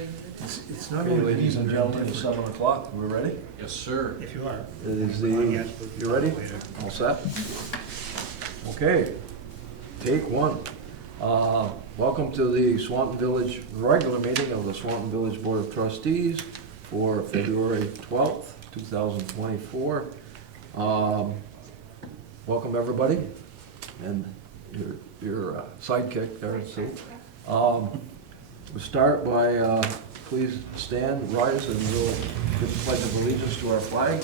It's not Okay, only ladies and these, gentlemen, it's 7 o'clock, we're ready? Yes, sir. If you are. It is you ready? All set? Okay, take one. Welcome to the Swanton Village regular meeting of the Swanton Village Board of Trustees for February 12th, 2024. Welcome, everybody, and your sidekick there, Sue. We'll start by, please stand, rise, and we'll give the pledge of allegiance to our flag.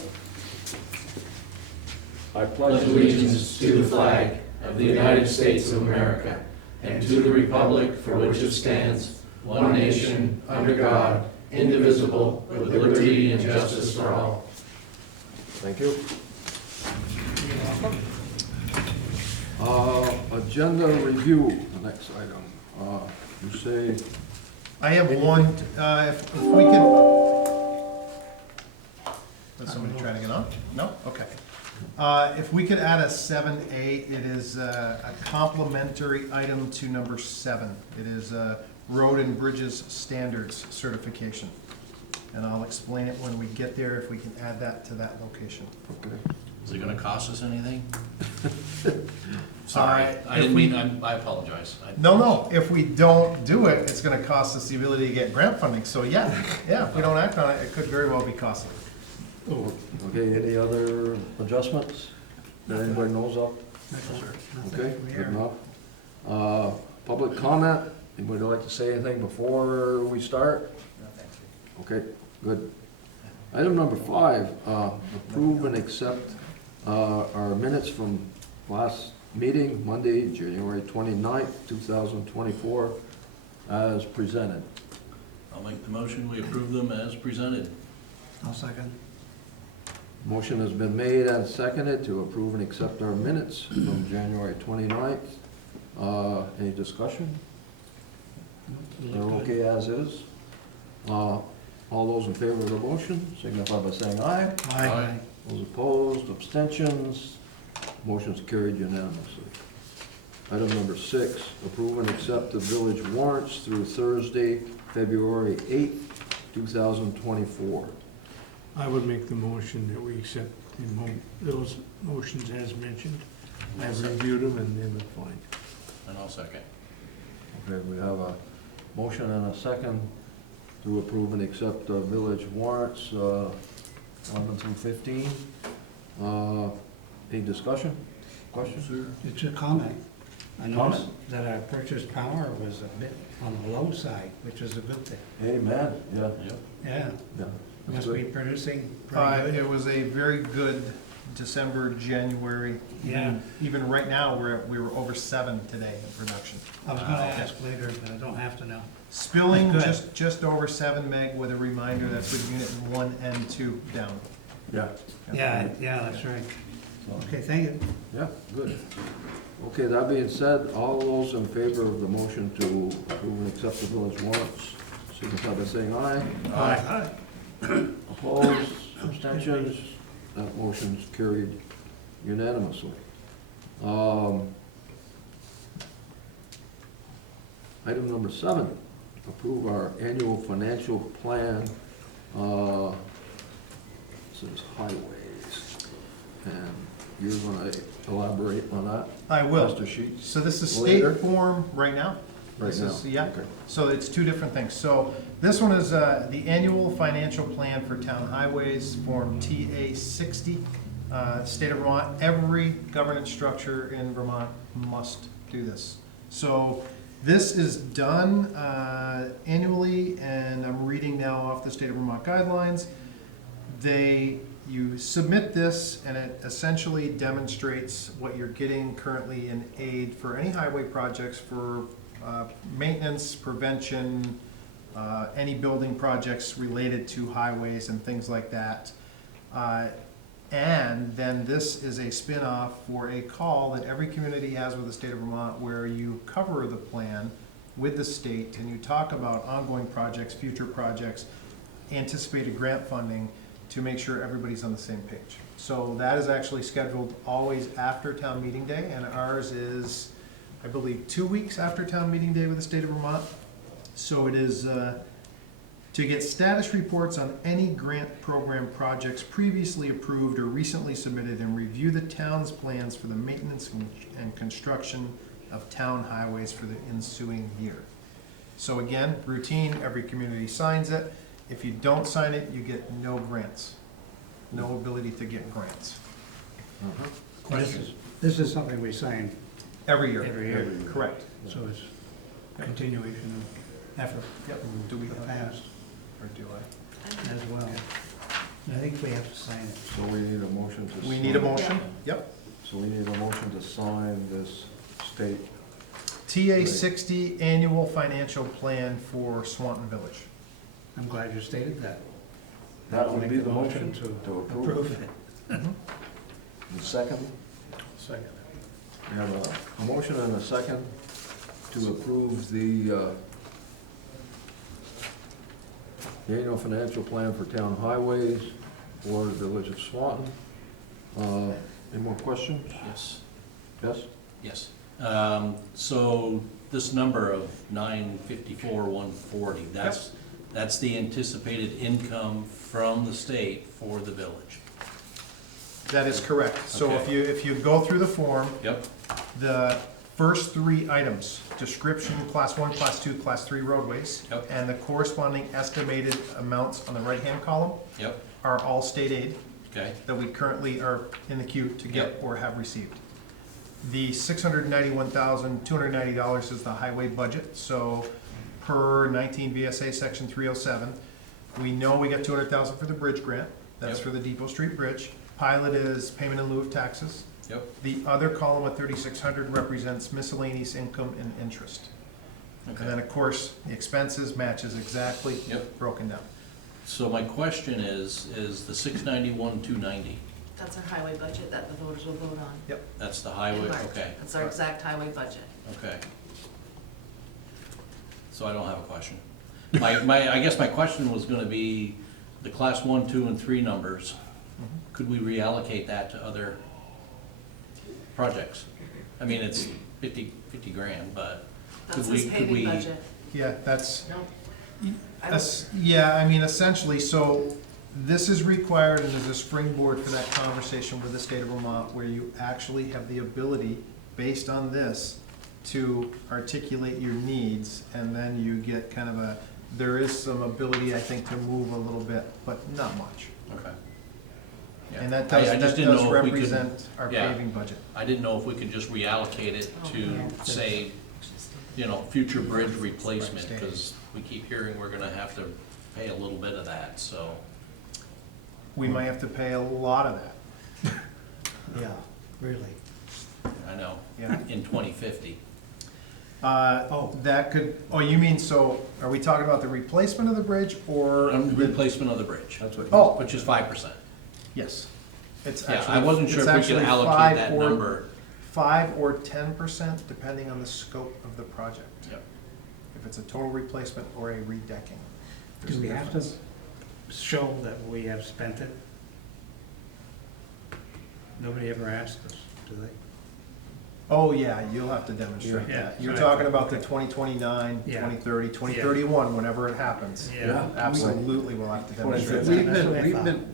I Pledge allegiance to the flag of the United States of America and to the republic for which it stands, one nation, under God, indivisible, with liberty and justice for all. Thank you. Agenda review, the next item. You say, I have one, if we could, is somebody trying to get on? No? Okay. If we could add a 7A, it is a complementary item to number 7. It is Road and Bridges Standards Certification. And I'll explain it when we get there, if we can add that to that location. okay. Is it gonna cost us anything? Sorry, I if didn't we- mean, I apologize. No, if we don't do it, it's gonna cost us the ability to get grant funding. So yeah, if we don't act on it, it could very well be costly. Okay, any other adjustments that anybody knows of? Okay, good enough. Public comment, anybody like to say anything before we start? Okay, good. Item number 5, approve and accept our minutes from last meeting, Monday, January 29th, 2024, as presented. I'll make the motion, we approve them as presented. I'll second. Motion has been made and seconded to approve and accept our minutes from January 29th. Any discussion? They're okay as is. All those in favor of the motion signify by saying aye. Aye. Those opposed, abstentions, motion's carried unanimously. Item number 6, approve and accept the village warrants through Thursday, February 8th, 2024. I would make the motion that we accept those motions as mentioned. I've reviewed them and they look fine. And I'll second. Okay, we have a motion and a second to approve and accept the village warrants, 11 through 15. Any discussion? Questions? It's a comment. I Comment? noticed that our purchase power was a bit on the low side, which is a good thing. Amen, yeah, Yep. Yeah, yeah. That's must be good. producing pretty good. It was a very good December, January. Yeah. Even right now, we were over 7 today in production. I was gonna ask later, but I don't have to know. Spilling Good. just over 7 meg with a reminder that's with unit 1 and 2 down. Yeah, Yeah, that's right. Okay, thank you. yeah, good. Okay, that being said, all those in favor of the motion to approve and accept the village warrants, signify by saying aye. Aye. Opposed, abstentions, that motion's carried unanimously. Item number 7, approve our annual financial plan, this is highways, and you're gonna elaborate on that? I will. Mr. Sheets? So this is Later? state form right now? Right This now, is- Yeah, okay. so it's 2 different things. So this one is the annual financial plan for town highways, Form TA 60. State of Vermont, every governance structure in Vermont must do this. So this is done annually, and I'm reading now off the State of Vermont guidelines. You submit this, and it essentially demonstrates what you're getting currently in aid for any highway projects for maintenance, prevention, any building projects related to highways and things like that. And then this is a spin-off for a call that every community has with the state of Vermont, where you cover the plan with the state and you talk about ongoing projects, future projects, anticipated grant funding, to make sure everybody's on the same page. So that is actually scheduled always after town meeting day, and ours is, I believe, 2 weeks after town meeting day with the state of Vermont. So it is to get status reports on any grant program projects previously approved or recently submitted, and review the town's plans for the maintenance and construction of town highways for the ensuing year. So again, routine, every community signs it. If you don't sign it, you get no grants, no ability to get grants. This is something we sign Every year. every year, Correct. so it's continuation of effort Yep. from Do we the have past Or do I? as well. I think we have to sign it. So we need a motion to. We need a sign- motion? Yep. So we need a motion to sign this state. TA 60 annual financial plan for Swanton Village. I'm glad you stated that. That I'll would make be the the motion motion to to approve. approve it. The second, Second. we have a motion and a second to approve the annual financial plan for town highways for the village of Swanton. Any more questions? Yes, Yes? yes. So this number of 954,140, that's the anticipated income from the state for the village. That is correct. So Okay. if you go through the form, Yep, the first three items, description, class 1, class 2, class 3 roadways, Yep. and the corresponding estimated amounts on the right-hand column yep, are all state aid okay, that we currently are in the queue to get Yep. or have received. The $691,290 is the highway budget, so per 19 VSA section 307, we know we got 200,000 for the bridge grant, that's Yep. for the Depot Street Bridge. Pilot is payment in lieu of taxes. yep, The other column of 3,600 represents miscellaneous income and interest. And then, okay. of course, the expenses matches exactly Yep. broken down. So my question is the 691,290, That's our highway budget that the voters will vote on. that's the in highway, March. okay, That's our exact highway budget. okay. So I don't have a question. I guess my question was gonna be the class 1, 2, and 3 numbers. Could we reallocate that to other projects? I mean, it's 50 grand, but That's could his we, paving budget. Yeah, that's, No. I don't- yeah, I mean, essentially, so this is required and is a springboard for that conversation with the state of Vermont, where you actually have the ability, based on this, to articulate your needs, and then you get kind of a, there is some ability, I think, to move a little bit, but not much. okay. Yeah. And that I does, just that didn't does know if we could- represent our yeah. paving budget. I didn't know if we could just reallocate it to, say, future bridge replacement, because we keep hearing we're gonna have to pay a little bit of that, so. We might have to pay a lot of that, Yeah, really. I know, yeah. in 2050. Oh. That could, oh, you mean, so, are we talking about the replacement of the bridge, or? the- Replacement of the bridge, That's what. Oh, which is 5%. yes. It's Yeah, actually, I wasn't sure it's if we could actually allocate 5 that or- number. 5 or 10%, depending on the scope of the project. Yep. If it's a total replacement or a redecking. There's Do a we have to difference. show that we have spent it? Nobody ever asked us, do they? Oh, yeah, you'll have to demonstrate Yeah. that. You're Right. talking about the Okay. 2029, Yeah. 2030, 2031, whenever it happens. Yeah. Absolutely, we'll have to demonstrate We've that. been- what I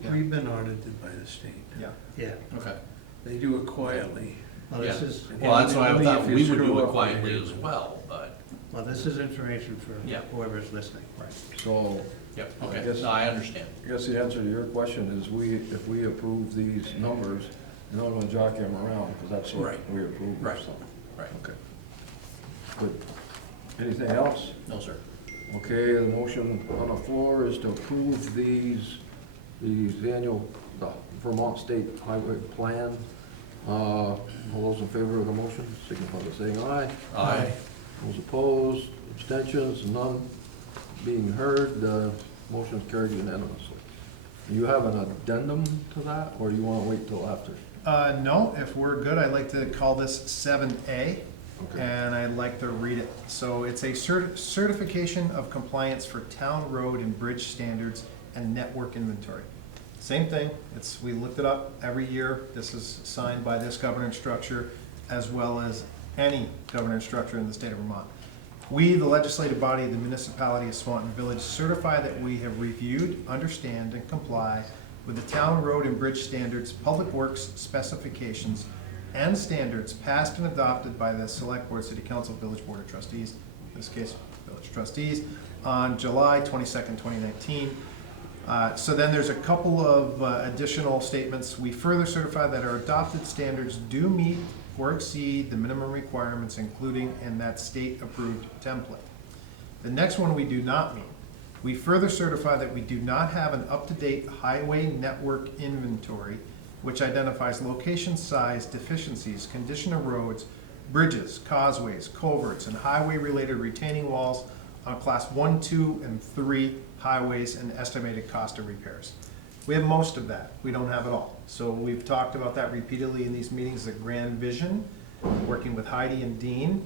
Yeah. We've been audited by the state. Yeah. Yeah, Okay. They do it quietly. well, this Yeah. is, Well, that's why I Only thought if you we would screw do it up quietly here. as well, but, well, this is information for Yeah. whoever's listening. Right. So, yep, I okay, guess- no, I understand. I guess the answer to your question is if we approve these numbers, you're not gonna jockey them around, because that's what Right. we approve. Right. so. Right, Okay. Good. Anything else? no, sir. Okay, the motion on the floor is to approve these annual, the Vermont State Highway Plan. All those in favor of the motion, signify by saying aye. Aye. Those opposed, abstentions, none being heard, the motion is carried unanimously. You have an addendum to that, or you wanna wait till after? No, if we're good, I'd like to call this 7A, Okay. and I'd like to read it. So it's a certification of compliance for town road and bridge standards and network inventory. Same thing, we looked it up every year. This is signed by this governance structure, as well as any governance structure in the state of Vermont. We, the legislative body of the municipality of Swanton Village, certify that we have reviewed, understand, and comply with the town road and bridge standards, public works specifications, and standards passed and adopted by the Select Board, City Council, Village Board of Trustees, in this case, Village Trustees, on July 22nd, 2019. So then there's a couple of additional statements. We further certify that our adopted standards do meet or exceed the minimum requirements, including in that state-approved template. The next one we do not meet. We further certify that we do not have an up-to-date highway network inventory which identifies location, size, deficiencies, condition of roads, bridges, causeways, culverts, and highway-related retaining walls on class 1, 2, and 3 highways and estimated cost of repairs. We have most of that. We don't have it all. So we've talked about that repeatedly in these meetings. The grand vision, working with Heidi and Dean,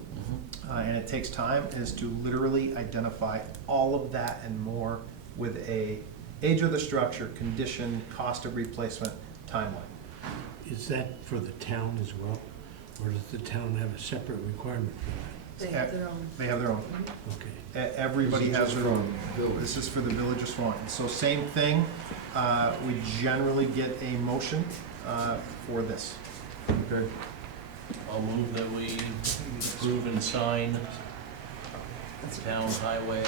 and it takes time, is to literally identify all of that and more with a age of the structure, condition, cost of replacement, timeline. Is that for the town as well, or does the town have a separate requirement for They have their own. They have their own. that? Okay. Everybody This is has just their for own. village. This is for the Village of Swanton. So same thing, we generally get a motion for this. Okay, I'll move that we approve and sign the town highway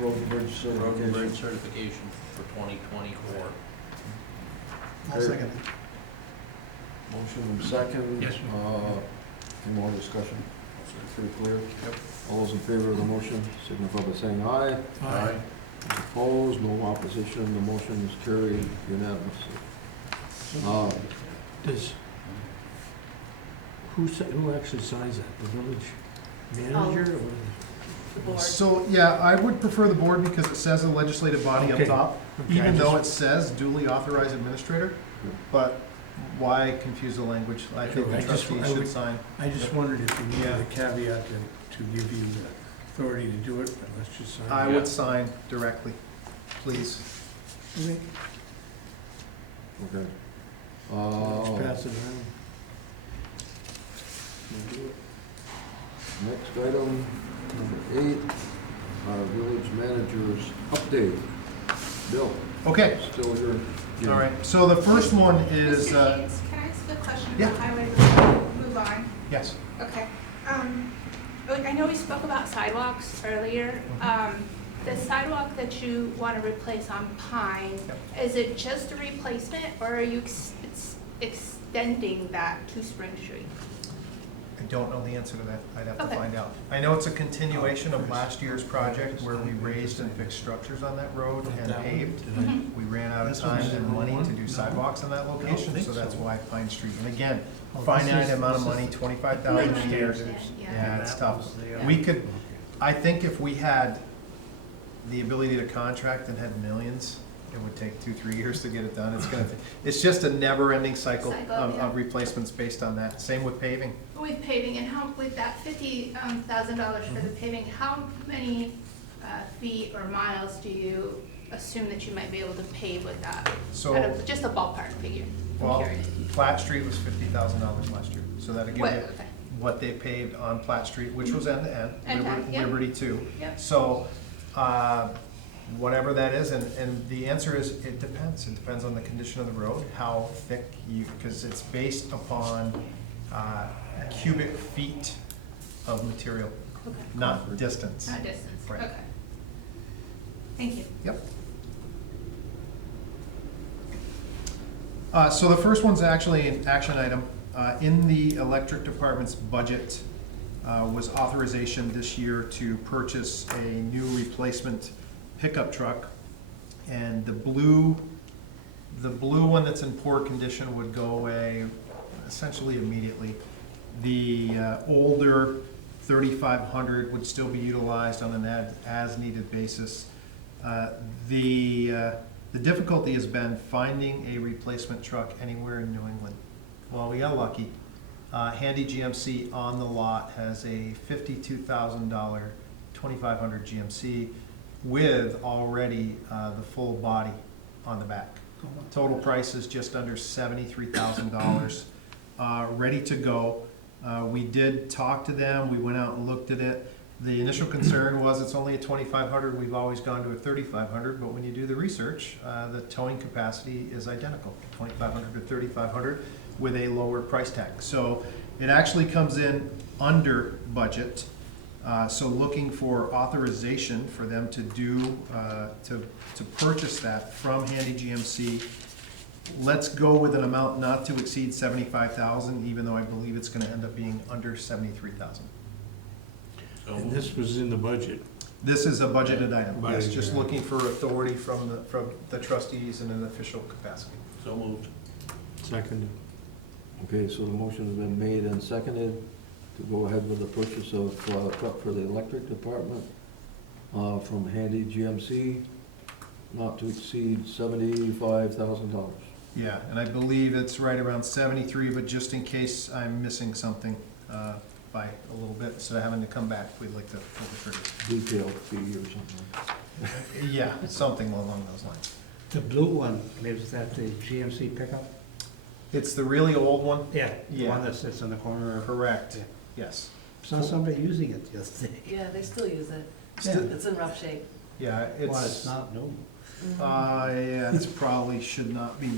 road and bridge road and bridge certification. certification for 2024. I'll second it. Motion and second. Yes. Any more discussion? Pretty clear? Yep. All those in favor of the motion, signify by saying aye. Aye. Opposed, no opposition, the motion is carried unanimously. Does, who actually signs that? The village manager or The board. So, yeah, I would prefer the board because it says the legislative body up Okay. top, Okay, even I though it just- says duly authorized administrator. But why confuse the language? I think Sure, the I just- trustees I should would- sign. I just wondered if you needed Yeah. a caveat to give you the authority to do it, but let's just sign it. I Yeah. would sign directly, please. Okay. Okay. Let's pass it around. Next item, number 8, our village manager's update. Bill, Okay, still here? all right. So the first one is, Mr. Yates, can I ask a question yeah. about highway before we move on? yes, Okay. I know we spoke about sidewalks earlier. The sidewalk that you want to replace on Pine, is it just a replacement or are you extending that to Spring Street? I don't know the answer to that. I'd have to Okay. find out. I know it's a continuation of last year's project where we raised and fixed structures on that road and paved. Mhm. We ran out of This time one's and the money one? to do No. sidewalks on that location, think so that's so. why Pine Street. And again, Oh, this finite is- amount of this is money, the- 25,000 a year. Yeah, it's tough. We could, I think if we had the ability to contract and had millions, it would take 2-3 years to get it done. It's just a never-ending cycle Cycle, of yeah. replacements based on that. Same with paving. With paving, and how, with that $50,000 for the paving, how many feet or miles do you assume that you might be able to pave with that? So- Out of just a ballpark figure. I'm Well, curious. Platt Street was $50,000 last year, so that'll give What- you okay. what they paved on Platt Street, which was end to end. End to end, yeah. Liberty too. Yep. So, whatever that is, and the answer is, it depends. It depends on the condition of the road, how thick you, because it's based upon cubic feet of material, Okay. not distance. Not distance, Right. okay. Thank you. Yep. So the first one's actually an action item. In the electric department's budget was authorization this year to purchase a new replacement pickup truck. And the blue one that's in poor condition would go away essentially immediately. The older 3500 would still be utilized on an as-needed basis. The difficulty has been finding a replacement truck anywhere in New England. Well, we got lucky. Handy GMC on the lot has a $52,000 2500 GMC with already the full body on the back. Total price is just under $73,000, ready to go. We did talk to them, we went out and looked at it. The initial concern was it's only a 2,500, we've always gone to a 3,500, but when you do the research, the towing capacity is identical, 2,500 to 3,500 with a lower price tag. So it actually comes in under budget. So looking for authorization for them to do, to purchase that from Handy GMC. Let's go with an amount not to exceed 75,000, even though I believe it's gonna end up being under 73,000. So And this was in the budget. This is a budgeted item, yes, Budgeted, just yeah. looking for authority from the trustees in an official capacity. So moved. Seconded. Okay, so the motion's been made and seconded to go ahead with the purchase of truck for the electric department from Handy GMC, not to exceed $75,000. Yeah, and I believe it's right around 73, but just in case I'm missing something by a little bit, instead of having to come back, we'd like to pull the trigger. Detailed fee or something. Yeah, something along those lines. The blue one, is that the GMC pickup? It's the really old one? Yeah. The Yeah. one that sits in the corner of. Correct, Yeah. yes. Saw somebody using it the other day. Yeah, they still use it. Still- It's in rough shape. Yeah, Well, it's not new. yeah, it's probably should not be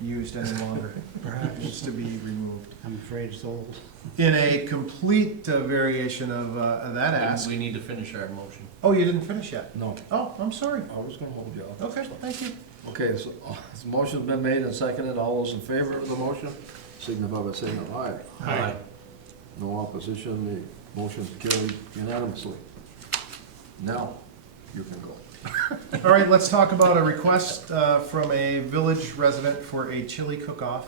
used any longer. Perhaps. Needs to be removed. I'm afraid it's old. In a complete variation of that ask. We need to finish our motion. Oh, you didn't finish yet? No, Oh, I'm sorry. I was gonna hold you off. Okay, thank you. Okay, so the motion's been made and seconded. All those in favor of the motion signify by saying aye. Aye. No opposition, the motion's carried unanimously. Now, you can go. All right, let's talk about a request from a village resident for a chili cook-off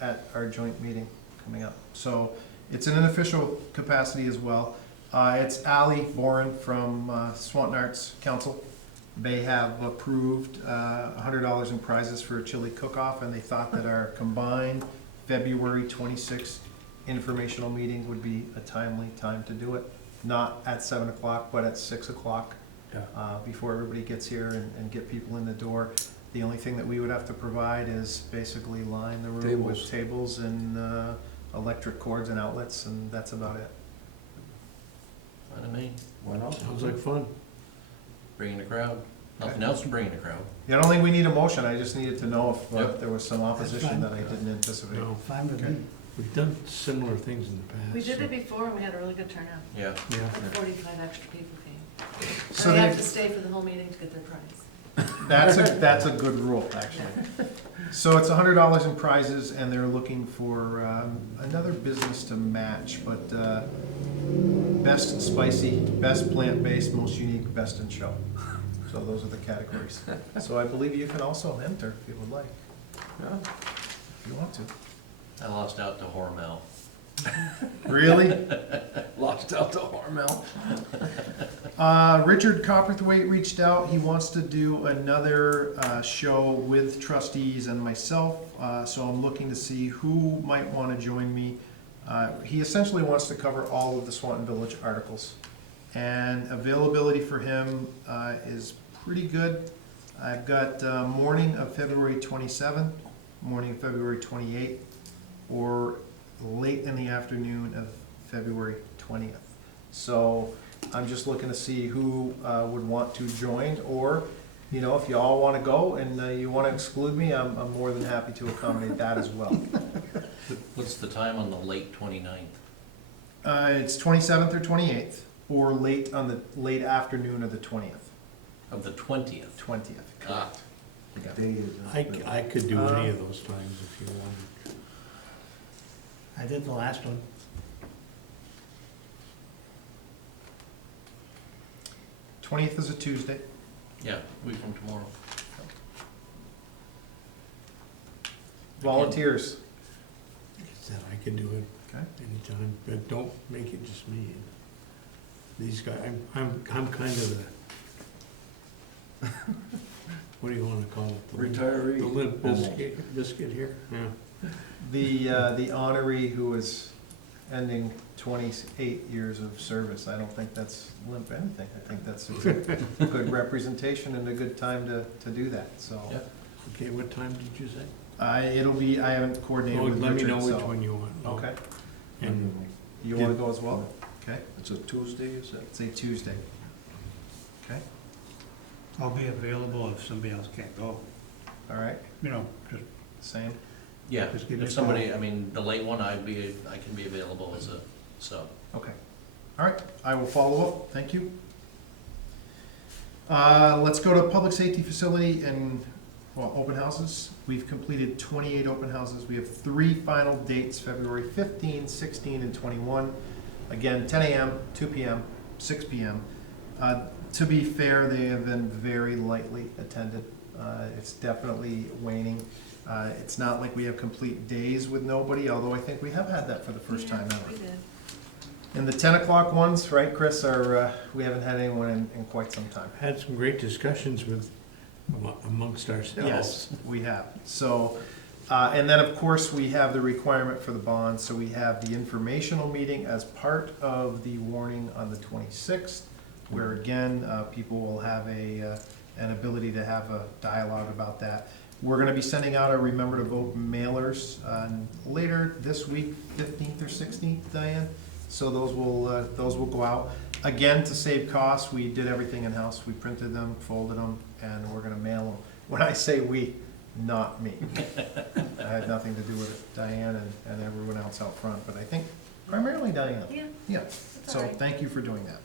at our joint meeting coming up. So it's in an official capacity as well. It's Ally Boren from Swanton Arts Council. They have approved $100 in prizes for a chili cook-off, and they thought that our combined February 26th informational meeting would be a timely time to do it. Not at 7 o'clock, but at 6 o'clock. Before everybody gets here and get people in the door. The only thing that we would have to provide is basically line the room with Tables. tables and electric cords and outlets, and that's about it. Fine to me. Why not? Sounds like fun. Bring in a crowd. Nothing else to bring in a crowd. I don't think we need a motion, I just needed to know if Yep. there was some opposition that I didn't anticipate. No, Fine with Okay. me. we've done similar things in the past. We did so- it before and we had a really good turnout. Yeah. Yeah. Like 45 extra people came. So And they have they- to stay for the whole meeting to get their prize. That's a good rule, actually. So it's $100 in prizes, and they're looking for another business to match, but best spicy, best plant-based, most unique, best in show. So those are the categories. So I believe you can also enter if you would like, Yeah. if you want to. I lost out to Hormel. Really? Lost out to Hormel. Richard Copperthwaite reached out. He wants to do another show with trustees and myself. So I'm looking to see who might want to join me. He essentially wants to cover all of the Swanton Village articles. And availability for him is pretty good. I've got morning of February 27th, morning of February 28th, or late in the afternoon of February 20th. So I'm just looking to see who would want to join, or, you know, if you all want to go and you want to exclude me, I'm more than happy to accommodate that as well. What's the time on the late 29th? It's 27th or 28th, or late on the late afternoon of the 20th. Of the 20th? 20th, Ah. correct. Yeah. Day is I could do any of those times if you wanted. I did the last one. 20th is a Tuesday. Yeah, week from tomorrow. Volunteers. Like I said, I could do it Okay. anytime, but don't make it just me. These guys, I'm kind of the, what do you wanna call it? The limp- Retiree. The limp biscuit here, yeah. The honoree who is ending 28 years of service, I don't think that's limp anything. I think that's a good representation and a good time to do that, so. Yep. Okay, what time did you say? I haven't coordinated Oh, with let me Richard, know which so. one you want. Okay, And you wanna go as well? Okay, It's a Tuesday, you said? it's a Tuesday. Okay, I'll be available if somebody else can't go. all right, You know, just, same. Yeah, Just give me if a somebody, call. I mean, the late one, I can be available as a sub. Okay, all right, I will follow up, thank you. Let's go to public safety facility and, well, open houses. We've completed 28 open houses. We have 3 final dates, February 15, 16, and 21. Again, 10 a.m., 2 p.m., 6 p.m. To be fair, they have been very lightly attended. It's definitely waning. It's not like we have complete days with nobody, although I think we have had that for the first time Yeah, ever. we did. And the 10 o'clock ones, right, Chris, are, we haven't had anyone in quite some time. Had some great discussions with, amongst ourselves. Yes, we have. So, and then, of course, we have the requirement for the bond, so we have the informational meeting as part of the warning on the 26th, where again, people will have an ability to have a dialogue about that. We're gonna be sending out our Remember to Vote mailers later this week, 15th or 16th, Diane. So those will go out. Again, to save costs, we did everything in-house. We printed them, folded them, and we're gonna mail them. When I say we, not me. I had nothing to do with it, Diane and everyone else out front, but I think primarily Diane. Yeah, Yeah, that's so all right. thank you for doing that.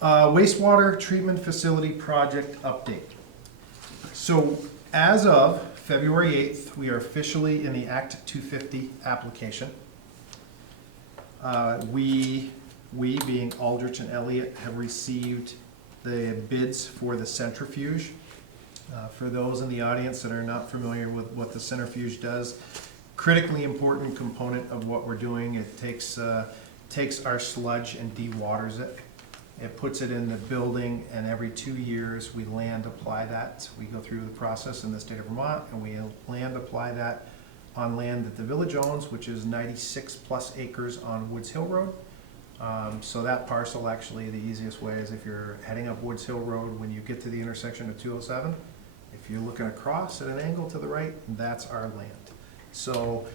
Wastewater treatment facility project update. So as of February 8th, we are officially in the Act 250 application. We being Aldrich and Elliott, have received the bids for the centrifuge. For those in the audience that are not familiar with what the centrifuge does, critically important component of what we're doing. It takes our sludge and dewaters it. It puts it in the building, and every 2 years, we land apply that. We go through the process in the state of Vermont, and we land apply that on land that the village owns, which is 96 plus acres on Woods Hill Road. So that parcel, actually, the easiest way is if you're heading up Woods Hill Road, when you get to the intersection of 207, if you're looking across at an angle to the right, that's our land. So,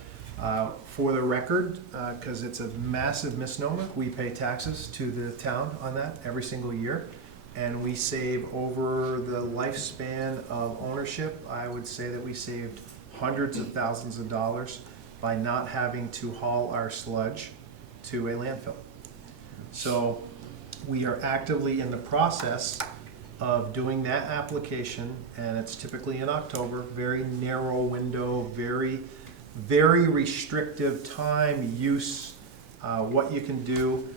for the record, because it's a massive misnomer, we pay taxes to the town on that every single year. And we save over the lifespan of ownership, I would say that we saved hundreds of thousands of dollars by not having to haul our sludge to a landfill. So we are actively in the process of doing that application, and it's typically in October, very narrow window, very restrictive time, use, what you can do.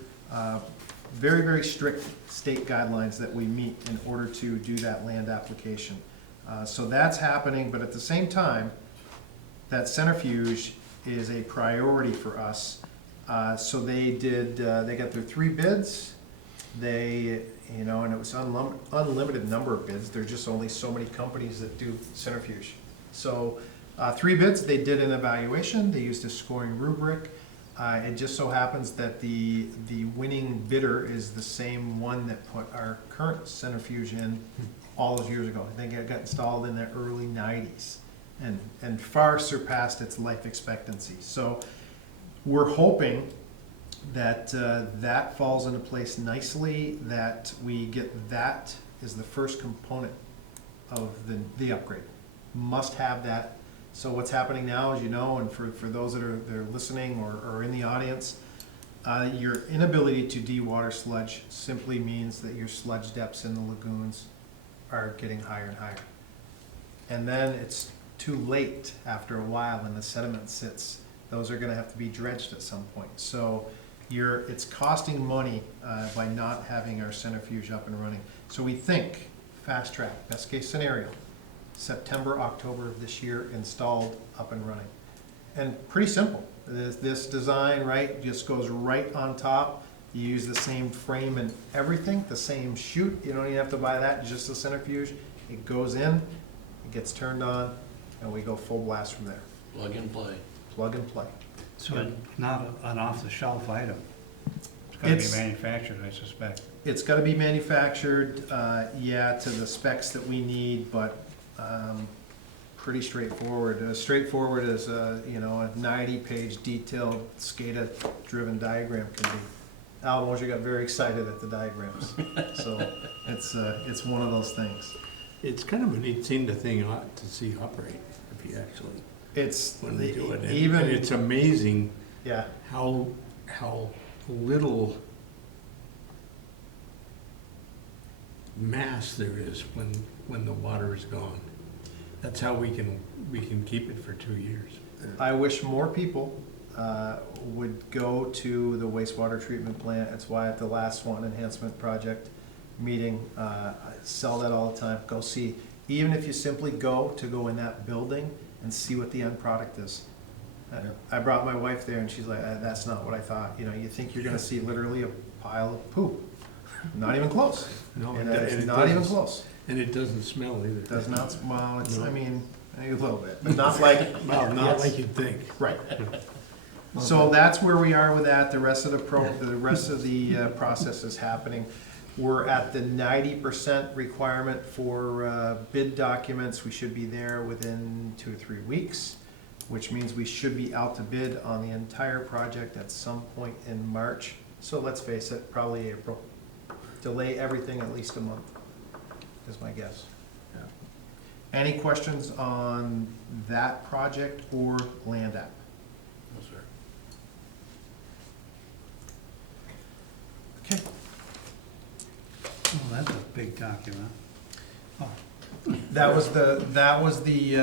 Very, very strict state guidelines that we meet in order to do that land application. So that's happening, but at the same time, that centrifuge is a priority for us. So they got their 3 bids. They, and it was unlimited number of bids. There's just only so many companies that do centrifuge. So 3 bids, they did an evaluation. They used a scoring rubric. It just so happens that the winning bidder is the same one that put our current centrifuge in all those years ago. I think it got installed in the early 90s and far surpassed its life expectancy. So we're hoping that that falls into place nicely, that we get that as the first component of the upgrade. Must have that. So what's happening now, as you know, and for those that are listening or in the audience, your inability to dewater sludge simply means that your sludge depths in the lagoons are getting higher and higher. And then it's too late after a while and the sediment sits. Those are gonna have to be dredged at some point. So it's costing money by not having our centrifuge up and running. So we think, fast track, best case scenario, September, October of this year, installed, up and running. And pretty simple. This design, right, just goes right on top. You use the same frame and everything, the same chute. You don't even have to buy that, just the centrifuge. It goes in, it gets turned on, and we go full blast from there. Plug and play. Plug and play. so it's not an off-the-shelf item. It's gotta be It's- manufactured, I suspect. It's gotta be manufactured, to the specs that we need, but pretty straightforward. Straightforward as, you know, a 90-page detailed SCADA-driven diagram can be. Al Moser got very excited at the diagrams. So it's one of those things. It's kind of a neat thing to see operate, if you actually, It's, when they do it. And even, it's amazing yeah, how little mass there is when the water is gone. That's how we can keep it for 2 years. I wish more people would go to the wastewater treatment plant. That's why at the last Swanton Enhancement Project meeting, I sell that all the time. Go see, even if you simply go in that building and see what the end product is. I brought my wife there and she's like, that's not what I thought. You know, you think you're gonna see literally a pile of poop. Not even close. No, And and it's it not even doesn't- close. And it doesn't smell either. Does not, well, it's, No. I mean, maybe a little bit, but not like. Well, not Yes. like you'd think. Right. So that's where we are with that. The rest of the process is happening. We're at the 90% requirement for bid documents. We should be there within 2 to 3 weeks, which means we should be out to bid on the entire project at some point in March. So let's face it, probably April. Delay everything at least a month, is my guess. Any questions on that project or land app? No, sir. Okay. Oh, that's a big document. Oh, That was the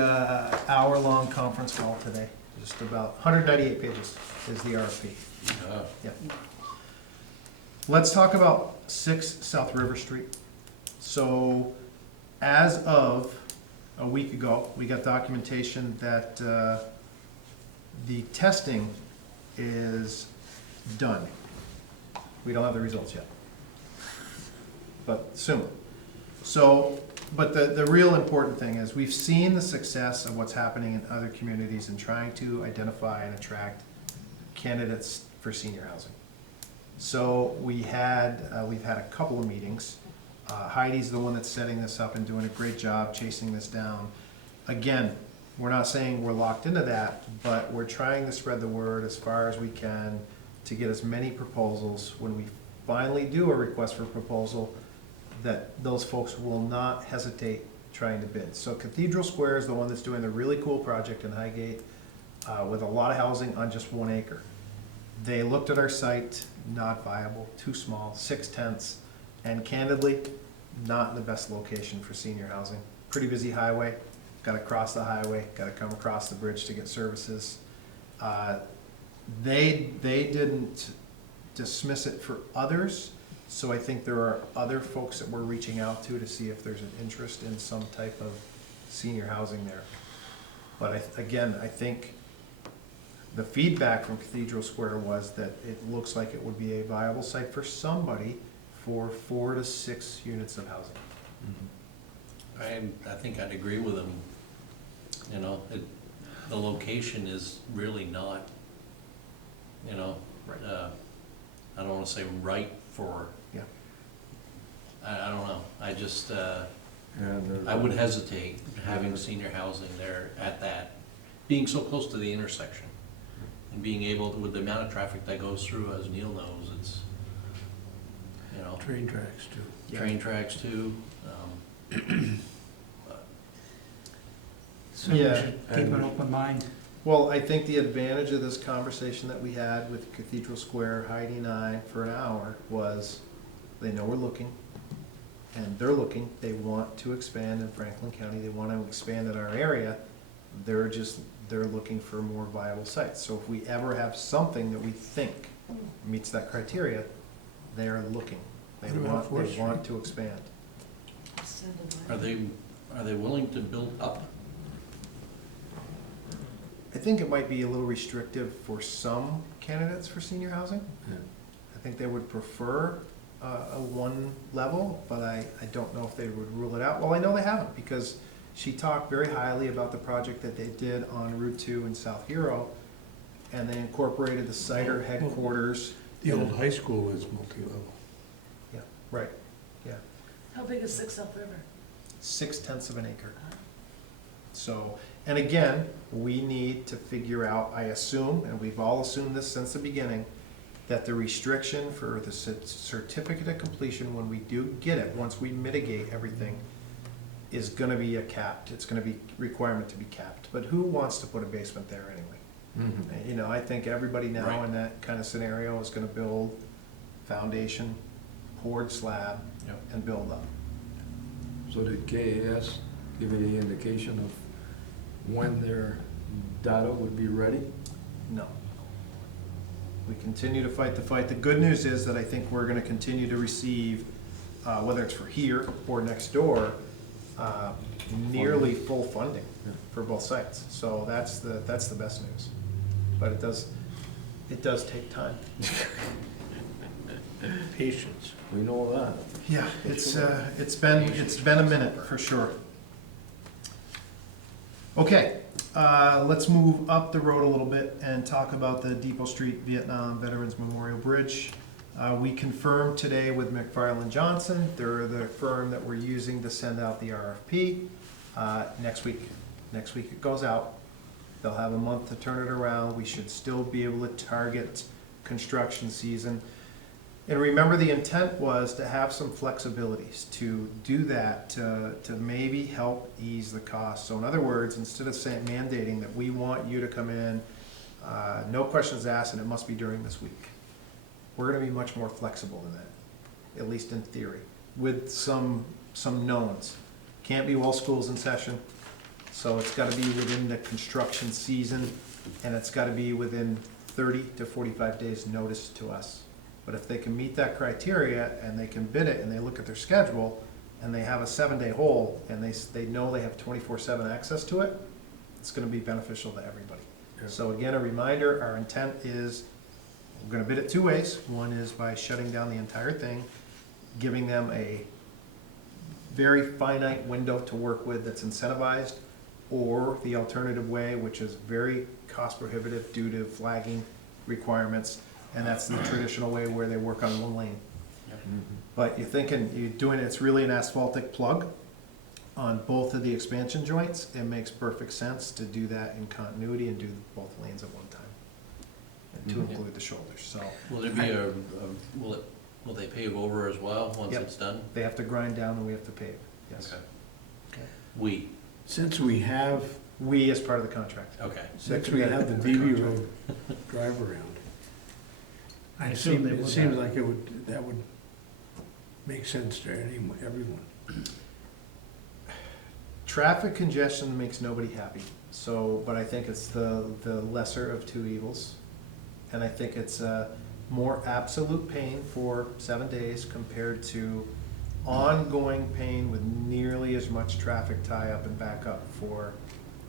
hour-long conference call today, just about 198 pages is the RFP. Yep. Let's talk about 6 South River Street. So, as of a week ago, we got documentation that the testing is done. We don't have the results yet, but soon. So, but the real important thing is we've seen the success of what's happening in other communities in trying to identify and attract candidates for senior housing. So we've had a couple of meetings. Heidi's the one that's setting this up and doing a great job chasing this down. Again, we're not saying we're locked into that, but we're trying to spread the word as far as we can to get as many proposals. When we finally do a request for proposal, that those folks will not hesitate trying to bid. So Cathedral Square is the one that's doing the really cool project in Highgate with a lot of housing on just 1 acre. They looked at our site, not viable, too small, 6 tenths, and candidly, not in the best location for senior housing. Pretty busy highway, gotta cross the highway, gotta come across the bridge to get services. They didn't dismiss it for others, so I think there are other folks that we're reaching out to see if there's an interest in some type of senior housing there. But I think the feedback from Cathedral Square was that it looks like it would be a viable site for somebody for 4 to 6 units of housing. I think I'd agree with him. You know, the location is really not, you know, Right. I don't wanna say right for. Yeah. I don't know, I just, And I would hesitate having senior housing there at that, being so close to the intersection. And being able to, with the amount of traffic that goes through, as Neil knows, it's, you know, Train tracks too. train tracks too. But So we Yeah, should keep an open mind. Well, I think the advantage of this conversation that we had with Cathedral Square, Heidi and I, for an hour, was they know we're looking, and they're looking, they want to expand in Franklin County, they want to expand in our area, they're looking for more viable sites. So if we ever have something that we think meets that criteria, they are looking, they What about Fourth want to expand. Are they willing to build up? I think it might be a little restrictive for some candidates for senior housing. Yeah. I think they would prefer a 1 level, but I don't know if they would rule it out. Well, I know they haven't, because she talked very highly about the project that they did on Route 2 in South Hero, and they incorporated the Cider headquarters. The old high school is multi-level. Yeah, right, yeah. How big is 6 South River? 6 tenths of an acre. So, and again, we need to figure out, I assume, and we've all assumed this since the beginning, that the restriction for the certificate of completion, when we do get it, once we mitigate everything, is gonna be a capped, it's gonna be requirement to be capped. But who wants to put a basement there anyway? You know, I think everybody now Right. in that kind of scenario is gonna build foundation, poured slab, Yep. and build up. So did KAS give any indication of when their data would be ready? No. We continue to fight the fight. The good news is that I think we're gonna continue to receive, whether it's for here or next door, nearly full funding for both sites. So that's the best news. But it does take time. Patience. We know that. Yeah, it's been a minute for sure. Okay, let's move up the road a little bit and talk about the Depot Street Vietnam Veterans Memorial Bridge. We confirmed today with McFarland Johnson, they're the firm that we're using to send out the RFP. Next week it goes out. They'll have a month to turn it around. We should still be able to target construction season. And remember, the intent was to have some flexibilities to do that, to maybe help ease the cost. So in other words, instead of saying mandating that we want you to come in, no questions asked, and it must be during this week. We're gonna be much more flexible than that, at least in theory, with some knowns. Can't be while school's in session, so it's gotta be within the construction season, and it's gotta be within 30 to 45 days notice to us. But if they can meet that criteria and they can bid it and they look at their schedule and they have a 7-day hole and they know they have 24/7 access to it, it's gonna be beneficial to everybody. Yeah. So again, a reminder, our intent is, we're gonna bid it two ways. One is by shutting down the entire thing, giving them a very finite window to work with that's incentivized, or the alternative way, which is very cost prohibitive due to flagging requirements, and that's the traditional way where they work on one lane. But you're thinking, you're doing, it's really an asphaltic plug on both of the expansion joints. It makes perfect sense to do that in continuity and do both lanes at one time, and to Mhm. include the shoulders, so. Will there be will they pave over as well, once Yep. it's done? They have to grind down and we have to pave, yes. Okay. We, Since we have, We as part of the contract. okay. since we have the DB road drive around, I it assume they would. seems like that would make sense to everyone. Traffic congestion makes nobody happy, so, but I think it's the lesser of two evils. And I think it's more absolute pain for 7 days compared to ongoing pain with nearly as much traffic tie-up and backup for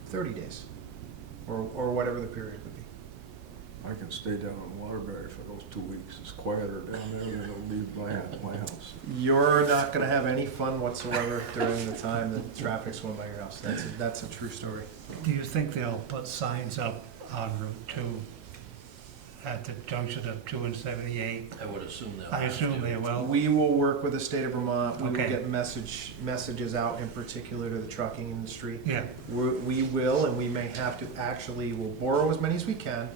30 days, or whatever the period would be. I can stay down in Waterbury for those 2 weeks. It's quieter down there than it'll be my house. You're not gonna have any fun whatsoever during the time that traffic's going by your house. That's a true story. Do you think they'll put signs up on Route 2 at the junction of 2 and 78? I would assume they'll I have assume to. they will. We will work with the state of Vermont. We will Okay. get messages out in particular to the trucking industry. Yeah, We will, and we may have to actually, we'll borrow as many as we can.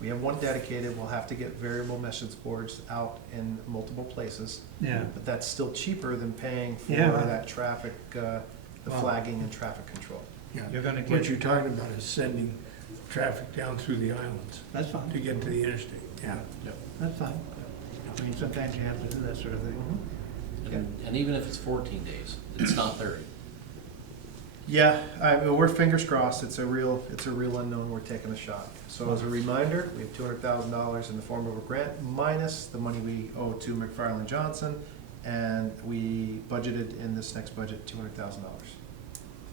We have one dedicated, we'll have to get variable message boards out in multiple places. yeah. But that's still cheaper than paying for Yeah. that traffic, the Wow. flagging and traffic control. Yeah. You're gonna What get, you're talking about is sending traffic down through the islands that's fine, to get to the interstate, yeah. that's fine. I mean, sometimes you have to do that sort of thing. And even if it's 14 days, it's not 30. Yeah, we're fingers crossed, it's a real unknown, we're taking a shot. So as a reminder, we have $200,000 in the form of a grant, minus the money we owe to McFarland Johnson, and we budgeted in this next budget $200,000.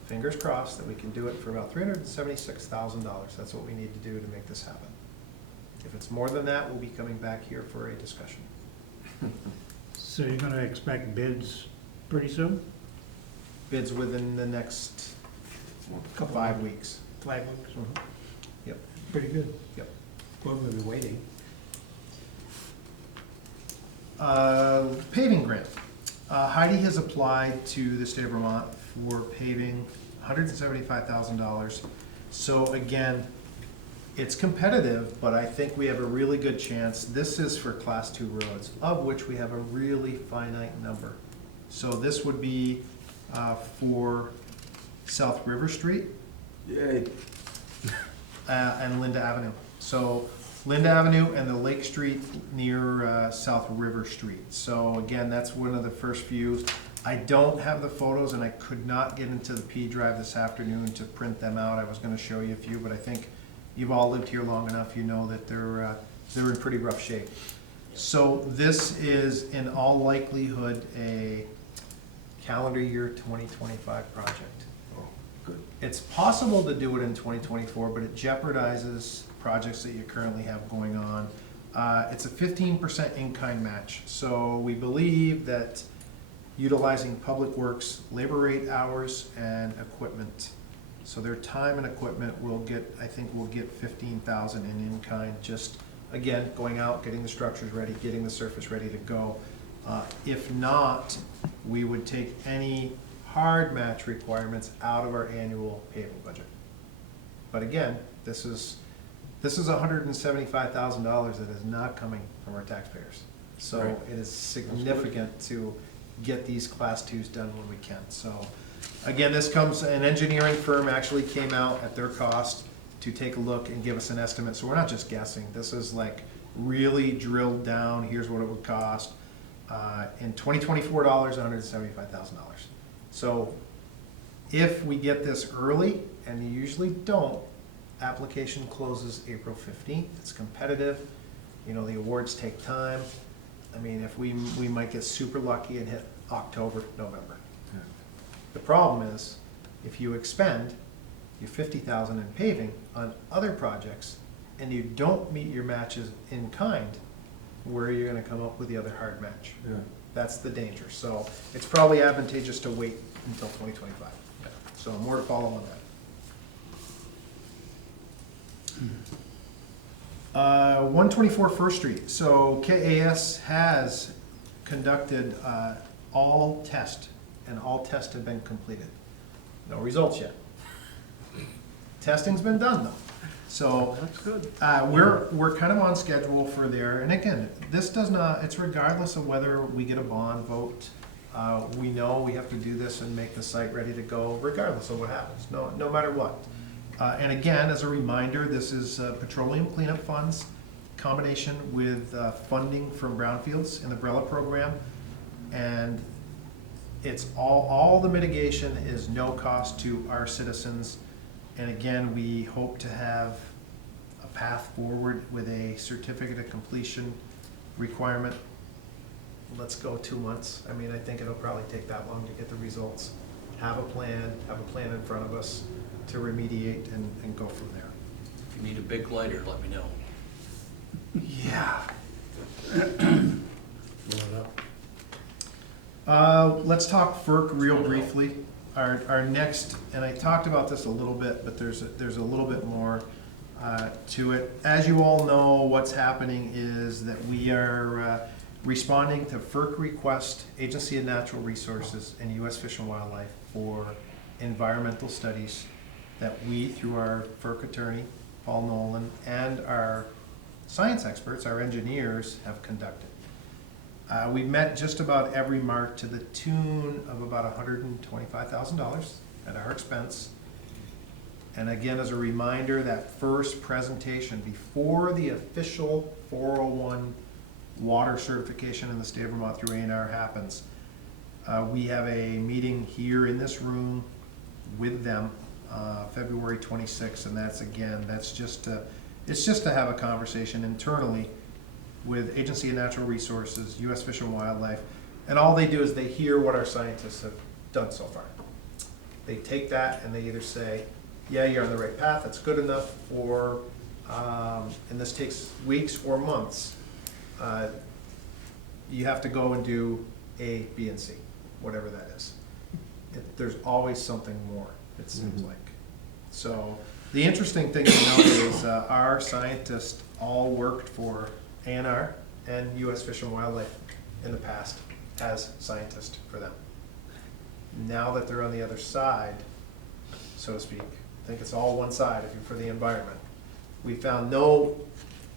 Fingers crossed that we can do it for about $376,000, that's what we need to do to make this happen. If it's more than that, we'll be coming back here for a discussion. So you're gonna expect bids pretty soon? Bids within the next 5 weeks. 5 weeks? Yep. Pretty good. Yep. Well, we'll be waiting. Paving grant. Heidi has applied to the state of Vermont for paving $175,000. So again, it's competitive, but I think we have a really good chance. This is for Class 2 roads, of which we have a really finite number. So this would be for South River Street Yay. and Linda Avenue. So Linda Avenue and the Lake Street near South River Street. So again, that's one of the first few. I don't have the photos, and I could not get into the P drive this afternoon to print them out. I was gonna show you a few, but I think you've all lived here long enough, you know that they're in pretty rough shape. So this is in all likelihood a calendar year 2025 project. Oh, good. It's possible to do it in 2024, but it jeopardizes projects that you currently have going on. It's a 15% in-kind match, so we believe that utilizing Public Works labor rate hours and equipment. So their time and equipment will get, I think we'll get 15,000 in-kind, just, again, going out, getting the structures ready, getting the surface ready to go. If not, we would take any hard match requirements out of our annual paving budget. But again, this is $175,000 that is not coming from our taxpayers. So Right. it is significant to get these Class 2s done when we can. So again, this comes, an engineering firm actually came out at their cost to take a look and give us an estimate. So we're not just guessing. This is like really drilled down, here's what it would cost. In 2024 dollars, $175,000. So if we get this early, and you usually don't, application closes April 15th. It's competitive. You know, the awards take time. I mean, if we might get super lucky and hit October, November. Yeah. The problem is, if you expend your 50,000 in paving on other projects and you don't meet your matches in kind, where are you gonna come up with the other hard match? Yeah. That's the danger. So it's probably advantageous to wait until 2025. So more to follow on that. 124 First Street. So KAS has conducted all tests, and all tests have been completed. No results yet. Testing's been done though. So That's good. we're kind of on schedule for there. And again, this does not, it's regardless of whether we get a bond vote. We know we have to do this and make the site ready to go regardless of what happens, no matter what. And again, as a reminder, this is petroleum cleanup funds, combination with funding from brownfields in the BRELA program. And it's all the mitigation is no cost to our citizens. And again, we hope to have a path forward with a certificate of completion requirement. Let's go 2 months. I mean, I think it'll probably take that long to get the results. Have a plan in front of us to remediate and go from there. If you need a big lighter, let me know. Yeah. Blow it up. Let's talk FERC real briefly. Our next, and I talked about this a little bit, but there's a little bit more to it. As you all know, what's happening is that we are responding to FERC request, Agency of Natural Resources and U.S. Fish and Wildlife for environmental studies that we, through our FERC attorney, Paul Nolan, and our science experts, our engineers, have conducted. We met just about every mark to the tune of about $125,000 at our expense. And again, as a reminder, that first presentation before the official 401 water certification in the state of Vermont through A&R happens, we have a meeting here in this room with them, February 26th, and that's just to have a conversation internally with Agency of Natural Resources, U.S. Fish and Wildlife, and all they do is they hear what our scientists have done so far. They take that and they either say, yeah, you're on the right path, that's good enough, or, and this takes weeks or months, you have to go and do A, B, and C, whatever that is. There's always something more, it seems like. So the interesting thing to note is our scientists all worked for A&R and U.S. Fish and Wildlife in the past as scientists for them. Now that they're on the other side, so to speak. Think it's all one side if you're for the environment. We found no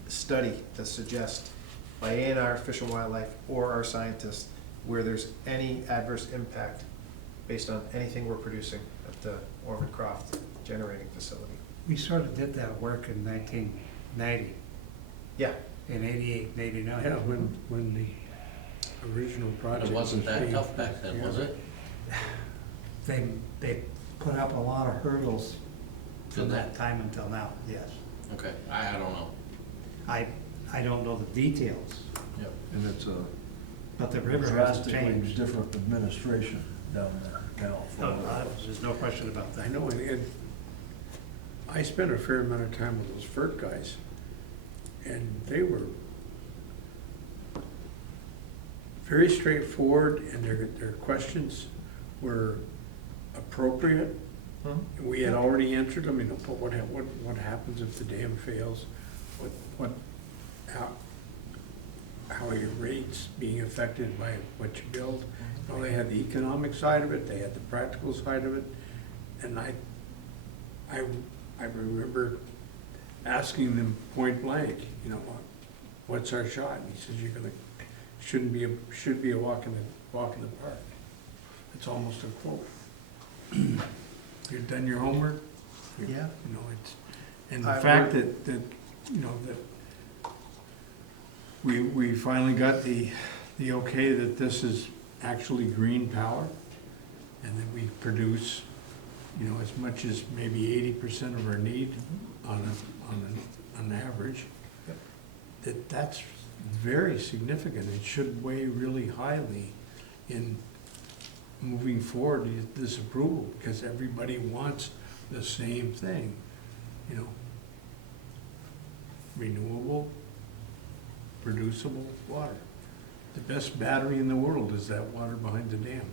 study that suggests by A&R, Fish and Wildlife, or our scientists, where there's any adverse impact based on anything we're producing at the Ormond Croft generating facility. We sort of did that work in 1990, Yeah, in 88, and 89. Yeah, when the original project. It wasn't was that being- tough back then, was it? They put up a lot of hurdles from Did that time until now, yes. Okay, I don't know. I don't know the details, Yep. And it's a but the river hasn't drastically changed. different administration down there now. There's no question about I that. know, and I spent a fair amount of time with those FERC guys, and they were very straightforward, and their questions were appropriate. We had already answered them, what happens if the dam fails? How are your rates being affected by what you build? You know, they had the economic side of it, they had the practical side of it, and I remember asking them point blank, what's our shot? And he says, should be a walk in the park. It's almost a quote. You've done your homework. Yeah. And the I fact that we finally got the okay that this is actually green power, and that we produce, as much as maybe 80% of our need on average. Yep. That's very significant. It should weigh really highly in moving forward this approval, because everybody wants the same thing, renewable, producible water. The best battery in the world is that water behind the dam.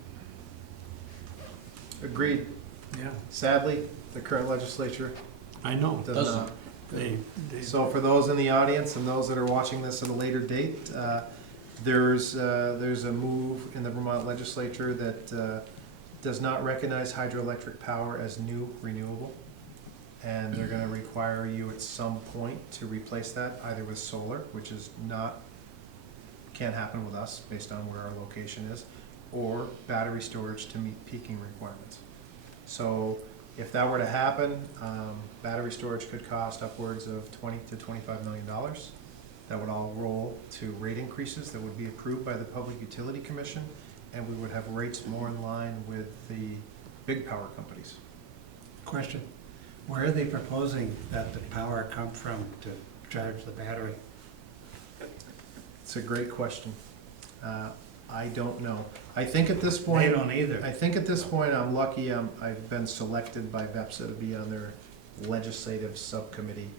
agreed. Yeah, Sadly, the current legislature I know. does Doesn't. not. They, So for those in the audience and those that are watching this at a later date, there's a move in the Vermont legislature that does not recognize hydroelectric power as new renewable. And they're gonna require you at some point to replace that, either with solar, which is can't happen with us based on where our location is, or battery storage to meet peaking requirements. So if that were to happen, battery storage could cost upwards of $20 to $25 million. That would all roll to rate increases that would be approved by the Public Utility Commission, and we would have rates more in line with the big power companies. Question, where are they proposing that the power come from to charge the battery? It's a great question. I don't know. I think at this They point, don't either. I think at this point, I'm lucky, I've been selected by VEPSA to be on their legislative subcommittee.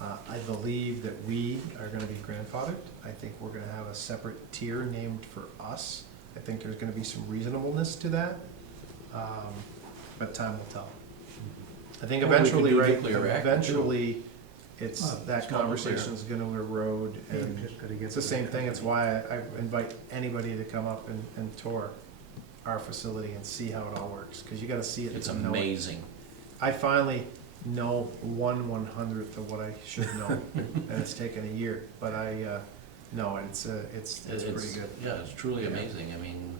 I believe that we are gonna be grandfathered. I think we're gonna have a separate tier named for us. I think there's gonna be some reasonableness to that, but time will tell. I think Or we could eventually, do right, nuclear reactor, too. eventually, that It's not nuclear. conversation's gonna erode, and Just gotta get it's the same thing. It's why I invite anybody to come up and tour our facility and see how it all works, because you gotta see it It's to know it. amazing. I finally know 1/100th of what I should know, and it's taken a year, but no, it's pretty good. Yeah, it's truly amazing. I mean,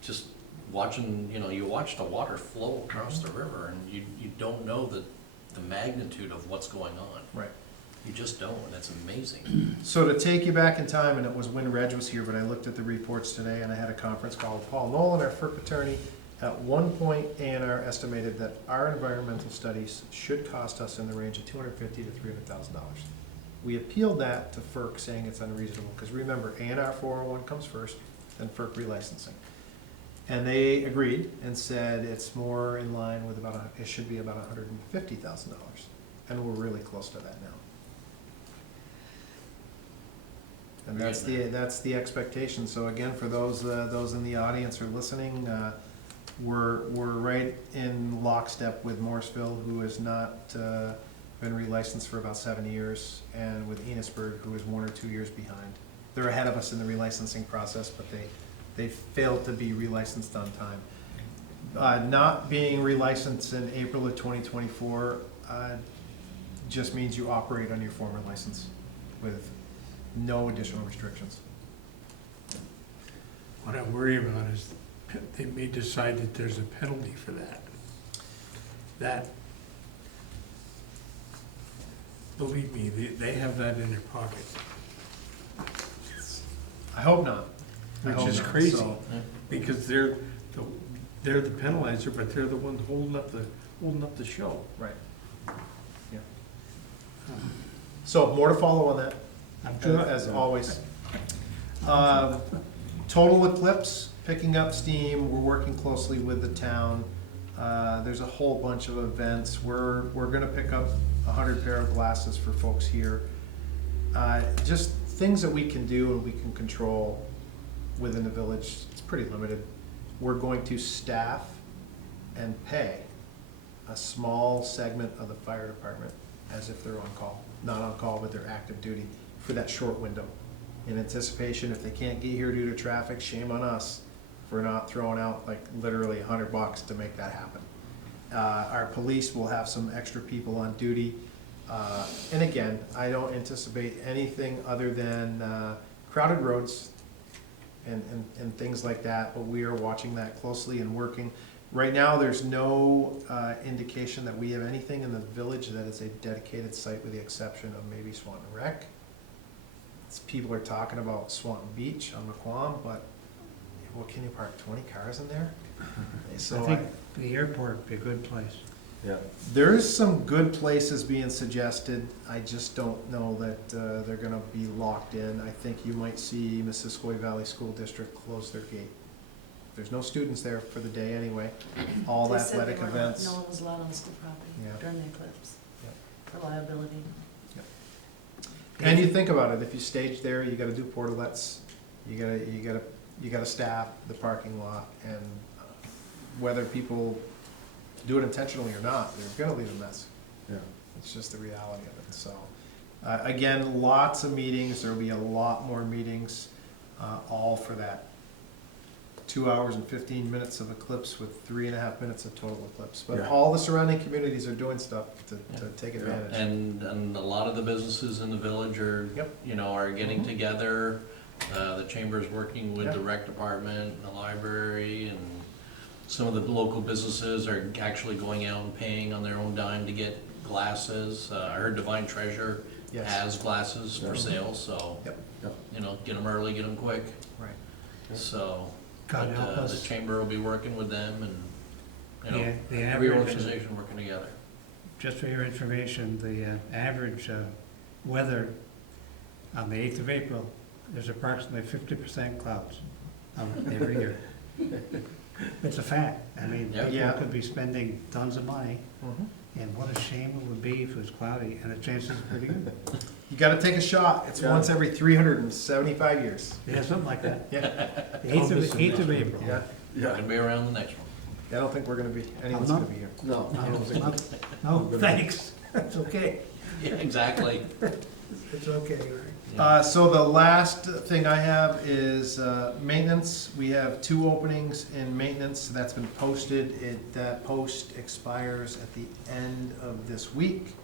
just watching, you watch the water flow across the river, and you don't know the magnitude of what's going on. Right. You just don't, and it's amazing. So to take you back in time, and it was when Reg was here, but I looked at the reports today, and I had a conference call with Paul Nolan, our FERC attorney. At one point, A&R estimated that our environmental studies should cost us in the range of $250,000 to $300,000. We appealed that to FERC, saying it's unreasonable, because remember, A&R 401 comes first, then FERC relicensing. And they agreed and said it's more in line with it should be about $150,000. And we're really close to that now. And that's the expectation. So again, for those in the audience or listening, we're right in lockstep with Morrisville, who has not been relicensed for about 7 years, and with Enosburg, who is 1 or 2 years behind. They're ahead of us in the relicensing process, but they failed to be relicensed on time. Not being relicensed in April of 2024 just means you operate on your former license with no additional restrictions. What I worry about is they may decide that there's a penalty for that. That, believe me, they have that in their pocket, I hope not. I which hope is not. crazy, So, because they're the penalizer, but they're the ones holding up the show. right. Yeah. So more to follow on that, I'm sure, as always. Total Eclipse, picking up steam, we're working closely with the town. There's a whole bunch of events. We're gonna pick up 100 pair of glasses for folks here. Just things that we can do and we can control within the village, it's pretty limited. We're going to staff and pay a small segment of the fire department as if they're on call. Not on call, but they're active duty for that short window. In anticipation, if they can't get here due to traffic, shame on us for not throwing out like literally $100 to make that happen. Our police will have some extra people on duty. And again, I don't anticipate anything other than crowded roads and things like that, but we are watching that closely and working. Right now, there's no indication that we have anything in the village that is a dedicated site with the exception of maybe Swanton Rec. People are talking about Swanton Beach on McQuam, but what, can you park 20 cars in there? So I think the airport would be a good place. Yeah. There's some good places being suggested. I just don't know that they're gonna be locked in. I think you might see Missisquoi Valley School District close their gate. There's no students there for the day anyway. All They said they athletic weren't- events. No one was allowed on the school property Yeah. during the eclipse Yeah. for liability. And you think about it, if you stage there, you gotta do portalets, you gotta staff the parking lot, and whether people do it intentionally or not, they're gonna leave a mess. Yeah. It's just the reality of it, so. Again, lots of meetings, there'll be a lot more meetings, all for that 2 hours and 15 minutes of eclipse with 3.5 minutes of total eclipse. But Yeah. all the surrounding communities are doing stuff to take Yeah. advantage. And a lot of the businesses in the village are, Yep. are getting together. The chamber's working with the Yeah. rec department, the library, and some of the local businesses are actually going out and paying on their own dime to get glasses. I heard Divine Treasure Yes, has glasses for Yeah. sale, so, Yep. Yep. get them early, get them quick. right. So, God help the us. chamber will be working with them and, The every average, organization working together. just for your information, the average weather on the 8th of April, there's approximately 50% clouds every year. It's a fact. I mean, Yeah. Yeah. people could be spending tons of money, Mhm. and what a shame it would be if it was cloudy, and the chances are pretty good. You gotta take a shot, it's Yeah. once every 375 years. Yeah, something like that. Yeah, The 8th of April. yeah. We're gonna be around the next one. I don't think we're gonna be, anyone's not. gonna be here. No. No, thanks. It's okay. Yeah, exactly. It's okay. So the last thing I have is maintenance. We have 2 openings in maintenance that's been posted. That post expires at the end of this week.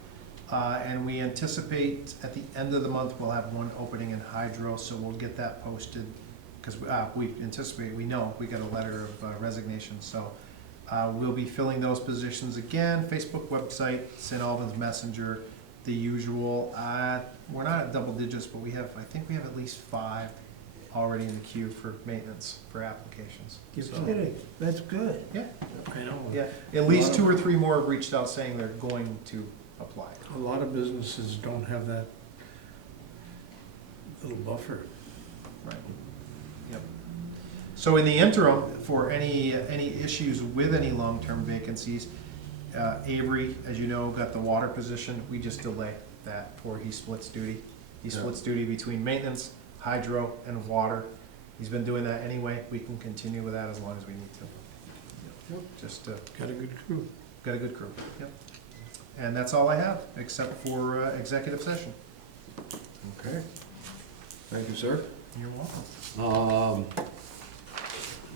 And we anticipate at the end of the month, we'll have 1 opening in hydro, so we'll get that posted. Because we anticipate, we know, we got a letter of resignation, so we'll be filling those positions again. Facebook website, St. Albans Messenger, the usual. We're not at double digits, but I think we have at least 5 already in the queue for maintenance, for applications. You're So, kidding. That's good. Yeah, I know, yeah. At least 2 or 3 more have reached out saying they're going to apply. a lot of businesses don't have that little buffer. Right. Yep. So in the interim, for any issues with any long-term vacancies, Avery, as you know, got the water position. We just delay that for he splits duty. He Yeah. splits duty between maintenance, hydro, and water. He's been doing that anyway. We can continue with that as long as we need to. Just Got a good crew. got a good crew. Yep. And that's all I have, except for executive session. Okay. Thank you, sir. You're welcome.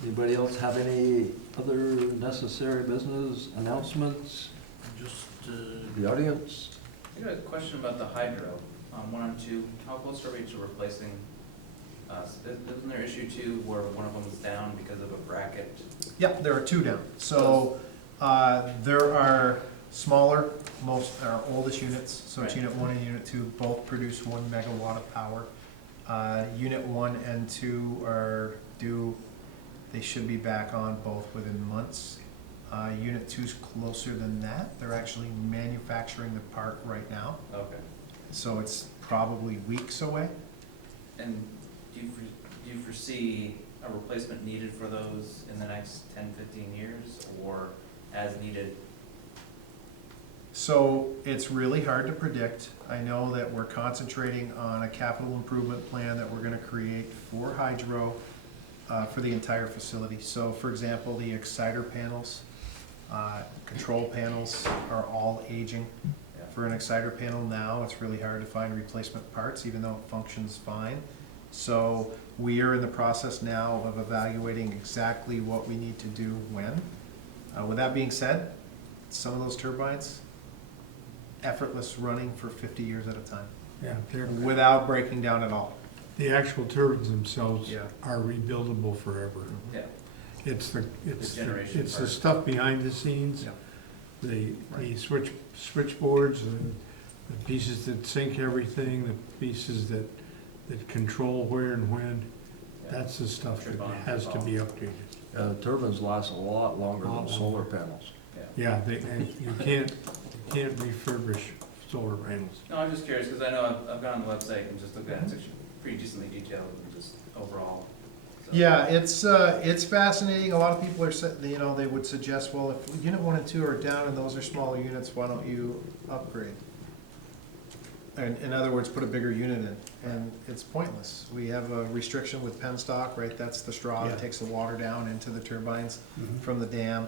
Anybody else have any other necessary business announcements? Just, The audience? I got a question about the hydro on 102. How close are we to replacing, isn't there issue too where one of them is down because of a bracket? Yep, there are two down. So, there are smaller, our oldest units, so it's Right. unit 1 and unit 2, both produce 1 megawatt of power. Unit 1 and 2 are due, they should be back on both within months. Unit 2's closer than that. They're actually manufacturing the part right now, Okay. so it's probably weeks away. And do you foresee a replacement needed for those in the next 10, 15 years, or as needed? So it's really hard to predict. I know that we're concentrating on a capital improvement plan that we're gonna create for hydro, for the entire facility. So for example, the exciter panels, control panels are all aging. Yeah. For an exciter panel now, it's really hard to find replacement parts, even though it functions fine. So we are in the process now of evaluating exactly what we need to do when. With that being said, some of those turbines, effortless running for 50 years at a time, Yeah, without breaking down at all. the actual turbines themselves Yeah. are rebuildable forever. Yeah. It's the generation it's the part. stuff behind the scenes, Yeah. the Right. switchboards, the pieces that sync everything, the pieces that control where and when. Yeah. That's the stuff that Trip on, has trip to off. be updated. Turbines last a lot longer than Lot solar longer. panels. Yeah, and you can't refurbish solar panels. No, I'm just curious, because I know I've gone on the website and just looked at it, it's actually pretty decently detailed, and just overall. So- Yeah, it's fascinating. A lot of people are, they would suggest, well, if unit 1 and 2 are down and those are smaller units, why don't you upgrade? And in other words, put a bigger unit in, and it's pointless. We have a restriction with penstock, right? That's the straw that Yeah. takes the water down into the turbines Mhm. from the dam.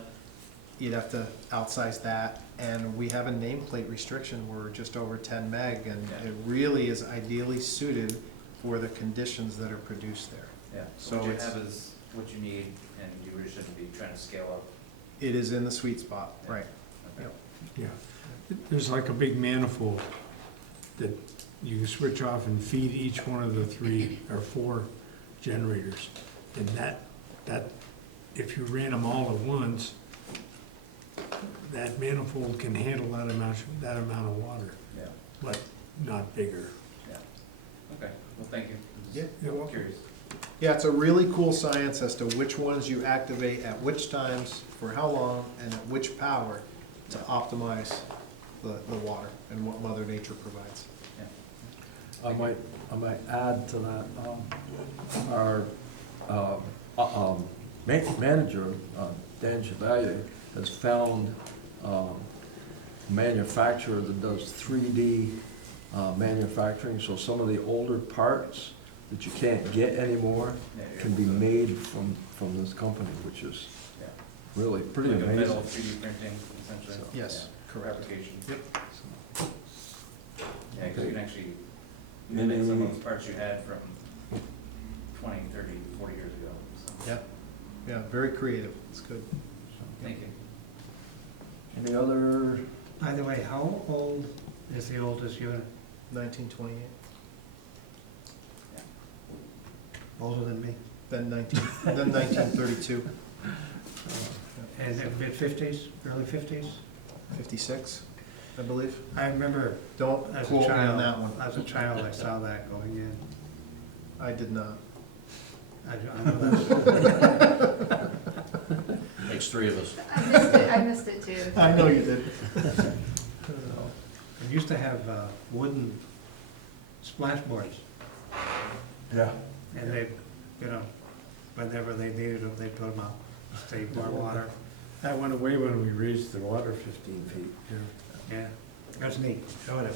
You'd have to outsize that, and we have a nameplate restriction. We're just over 10 meg, and Yeah. it really is ideally suited for the conditions that are produced there. Yeah, So so what you it's- have is what you need, and you really shouldn't be trying to scale up. It is in the sweet spot, right? Okay. Yep. Yeah. There's like a big manifold that you can switch off and feed each one of the 3 or 4 generators. And that, if you ran them all at once, that manifold can handle that amount of water, Yeah, but not bigger. yeah. Okay, well, thank you. I'm Yeah, just you're welcome. Curious. Yeah, it's a really cool science as to which ones you activate at which times, for how long, and at which power to optimize the water and what Mother Nature provides. Yeah. I might add to that, our manager, Dan Chevalier, has found a manufacturer that does 3D manufacturing, so some of the older parts that you can't get anymore Yeah, you're can be able to- made from this company, which is Yeah. really pretty Like a metal amazing. 3D printing, essentially. So- Yes, Yeah, correct. Application. Yep. Yeah, because you can actually Any- mimic some of those parts you had from 20, 30, 40 years ago. So, Yeah, yeah, very creative. It's good. Thank you. Any other, By the way, how old is the oldest unit? 1928, Older than me? then 1932, And the mid-50s, early 50s? 56, I believe. I remember Don't as a quote me on child, that one. as a child, I saw that going in. I did not. I know that's, makes 3 of us. I missed it too. I know you did. it used to have wooden splashboards, yeah, and they, whenever they needed them, they put them out, save more water. That went away when we raised the water 15 feet. Yeah, that's neat, whatever.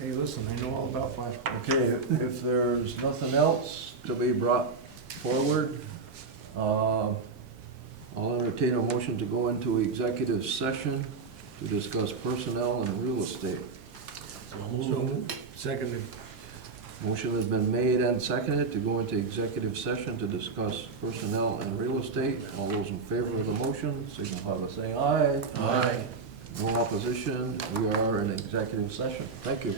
Hey, listen, I know all about flashbacks. okay, if there's nothing else to be brought forward, I'll entertain a motion to go into executive session to discuss personnel and real estate. So, seconded. Motion has been made and seconded to go into executive session to discuss personnel and real estate. All those in favor of the motion, signify by saying aye. Aye. No opposition. We are in executive session. Thank you.